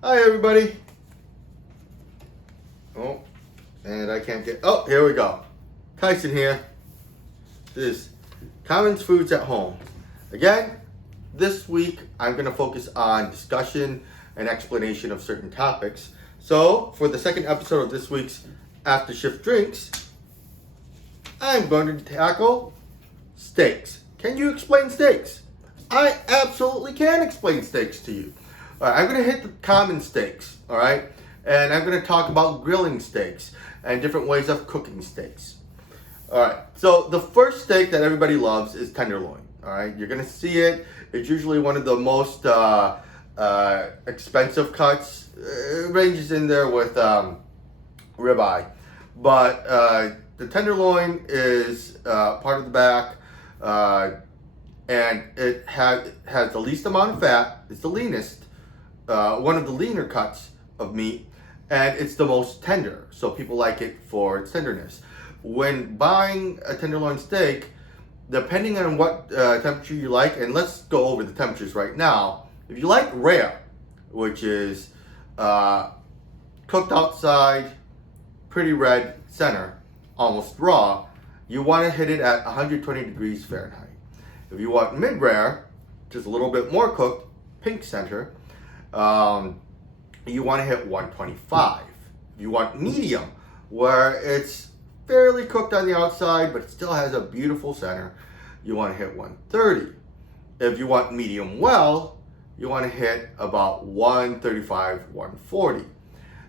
Hi everybody. Oh, and I can't get, oh, here we go. Tyson here. This is Common Foods at Home. Again, this week I'm going to focus on discussion and explanation of certain topics. So, for the second episode of this week's After Shift Drinks, I'm going to tackle steaks. Can you explain steaks? I absolutely can explain steaks to you. All right, I'm going to hit the common steaks, all right? And I'm going to talk about grilling steaks and different ways of cooking steaks. All right, so the first steak that everybody loves is tenderloin, all right? You're going to see it. It's usually one of the most expensive cuts. It ranges in there with ribeye. But the tenderloin is part of the back, and it has the least amount of fat. It's the leanest, one of the leaner cuts of meat, and it's the most tender. So people like it for its tenderness. When buying a tenderloin steak, depending on what temperature you like, and let's go over the temperatures right now. If you like rare, which is cooked outside, pretty red center, almost raw, you want to hit it at 120 degrees Fahrenheit. If you want mid-rare, just a little bit more cooked, pink center, you want to hit 125. If you want medium, where it's fairly cooked on the outside, but it still has a beautiful center, you want to hit 130. If you want medium well, you want to hit about 135, 140.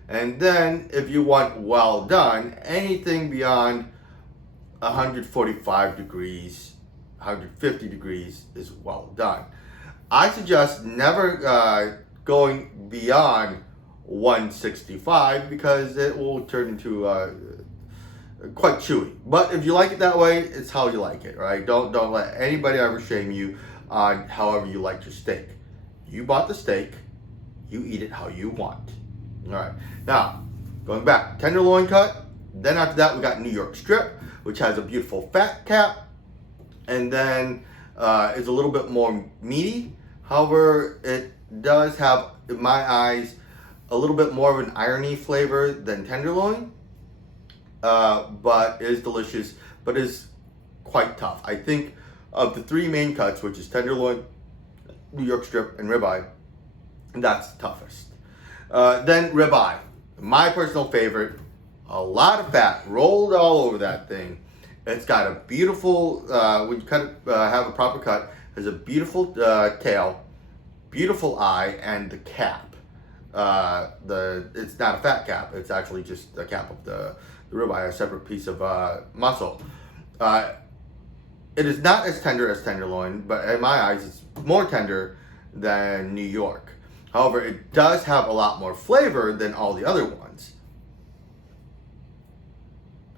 And then if you want well done, anything beyond 145 degrees, 150 degrees is well done. I suggest never going beyond 165 because it will turn into quite chewy. But if you like it that way, it's how you like it, right? Don't let anybody ever shame you on however you like your steak. You bought the steak, you eat it how you want. All right, now going back, tenderloin cut. Then after that, we got New York strip, which has a beautiful fat cap, and then is a little bit more meaty. However, it does have, in my eyes, a little bit more of an irony flavor than tenderloin, but is delicious, but is quite tough. I think of the three main cuts, which is tenderloin, New York strip, and ribeye, that's the toughest. Then ribeye, my personal favorite. A lot of fat rolled all over that thing. It's got a beautiful, when you cut it, have a proper cut, has a beautiful tail, beautiful eye, and the cap. It's not a fat cap. It's actually just the cap of the ribeye, a separate piece of muscle. It is not as tender as tenderloin, but in my eyes, it's more tender than New York. However, it does have a lot more flavor than all the other ones.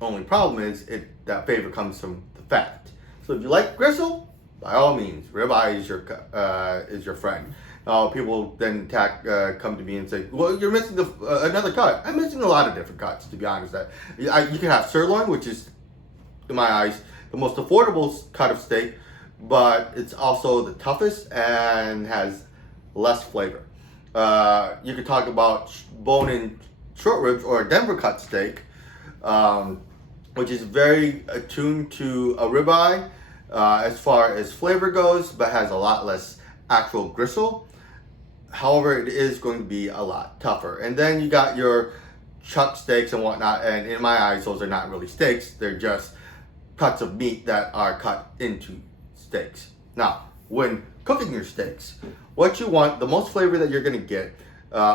Only problem is that flavor comes from the fat. So if you like gristle, by all means, ribeye is your friend. People then come to me and say, "Well, you're missing another cut." I'm missing a lot of different cuts, to be honest. You can have sirloin, which is, in my eyes, the most affordable cut of steak, but it's also the toughest and has less flavor. You could talk about bone-in short ribs or a Denver cut steak, which is very attuned to a ribeye as far as flavor goes, but has a lot less actual gristle. However, it is going to be a lot tougher. And then you got your chuck steaks and whatnot, and in my eyes, those are not really steaks. They're just cuts of meat that are cut into steaks. Now, when cooking your steaks, what you want, the most flavor that you're going to get,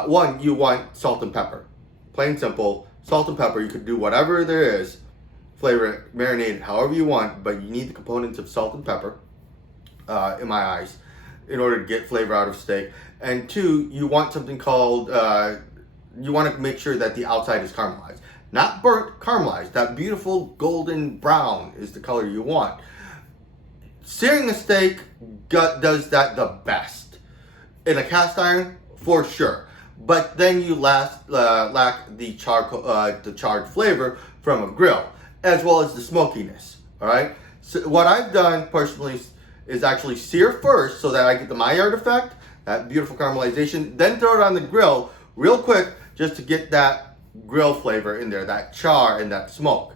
one, you want salt and pepper. Plain simple, salt and pepper. You could do whatever there is, flavor it, marinate it however you want, but you need the components of salt and pepper, in my eyes, in order to get flavor out of steak. And two, you want something called, you want to make sure that the outside is caramelized. Not burnt, caramelized. That beautiful golden brown is the color you want. Searing a steak does that the best. In a cast iron, for sure. But then you lack the charred flavor from a grill, as well as the smokiness. All right. So what I've done personally is actually sear first, so that I get the Maillard effect, that beautiful caramelization. Then throw it on the grill real quick just to get that grill flavor in there, that char and that smoke.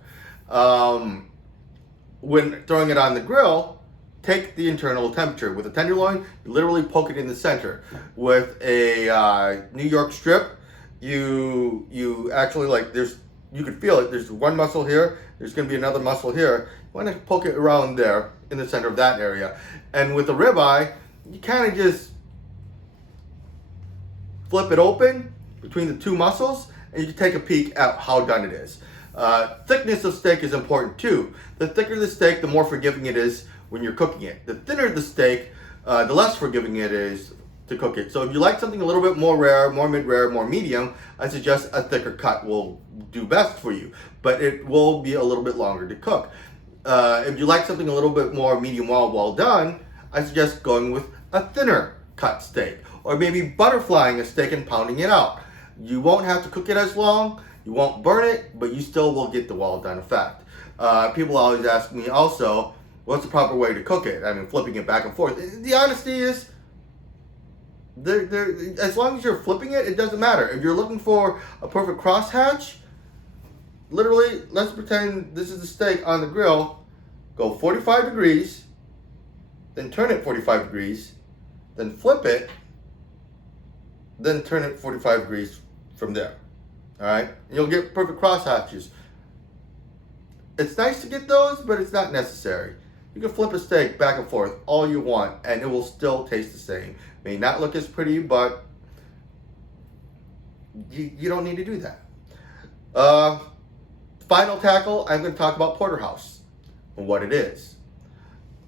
When throwing it on the grill, take the internal temperature. With a tenderloin, you literally poke it in the center. With a New York strip, you actually you can feel it. There's one muscle here. There's going to be another muscle here. You want to poke it around there in the center of that area. And with a ribeye, you kind of just flip it open between the two muscles, and you can take a peek at how done it is. Thickness of steak is important too. The thicker the steak, the more forgiving it is when you're cooking it. The thinner the steak, the less forgiving it is to cook it. So if you like something a little bit more rare, more mid-rare, more medium, I suggest a thicker cut will do best for you. But it will be a little bit longer to cook. If you like something a little bit more medium well done, I suggest going with a thinner cut steak. Or maybe butterflying a steak and pounding it out. You won't have to cook it as long, you won't burn it, but you still will get the well done effect. People always ask me also, what's the proper way to cook it? I mean, flipping it back and forth. The honesty is, as long as you're flipping it, it doesn't matter. If you're looking for a perfect crosshatch, literally, let's pretend this is the steak on the grill. Go 45 degrees, then turn it 45 degrees, then flip it, then turn it 45 degrees from there. All right? And you'll get perfect crosshatches. It's nice to get those, but it's not necessary. You can flip a steak back and forth all you want, and it will still taste the same. May not look as pretty, but you don't need to do that. Final tackle, I'm going to talk about porterhouse and what it is.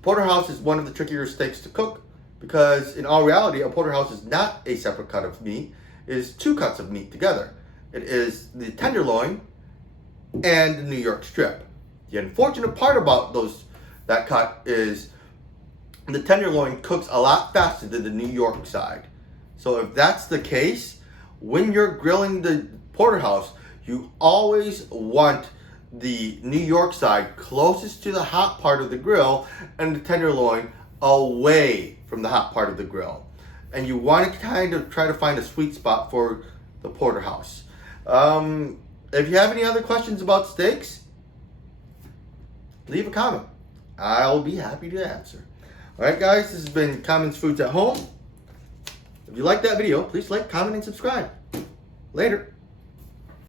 Porterhouse is one of the trickier steaks to cook because in all reality, a porterhouse is not a separate cut of meat. It is two cuts of meat together. It is the tenderloin and the New York strip. The unfortunate part about that cut is the tenderloin cooks a lot faster than the New York side. So if that's the case, when you're grilling the porterhouse, you always want the New York side closest to the hot part of the grill and the tenderloin away from the hot part of the grill. And you want to kind of try to find a sweet spot for the porterhouse. If you have any other questions about steaks, leave a comment. I'll be happy to answer. Alright guys, this has been Commons Foods at Home. If you like that video, please like, comment, and subscribe. Later.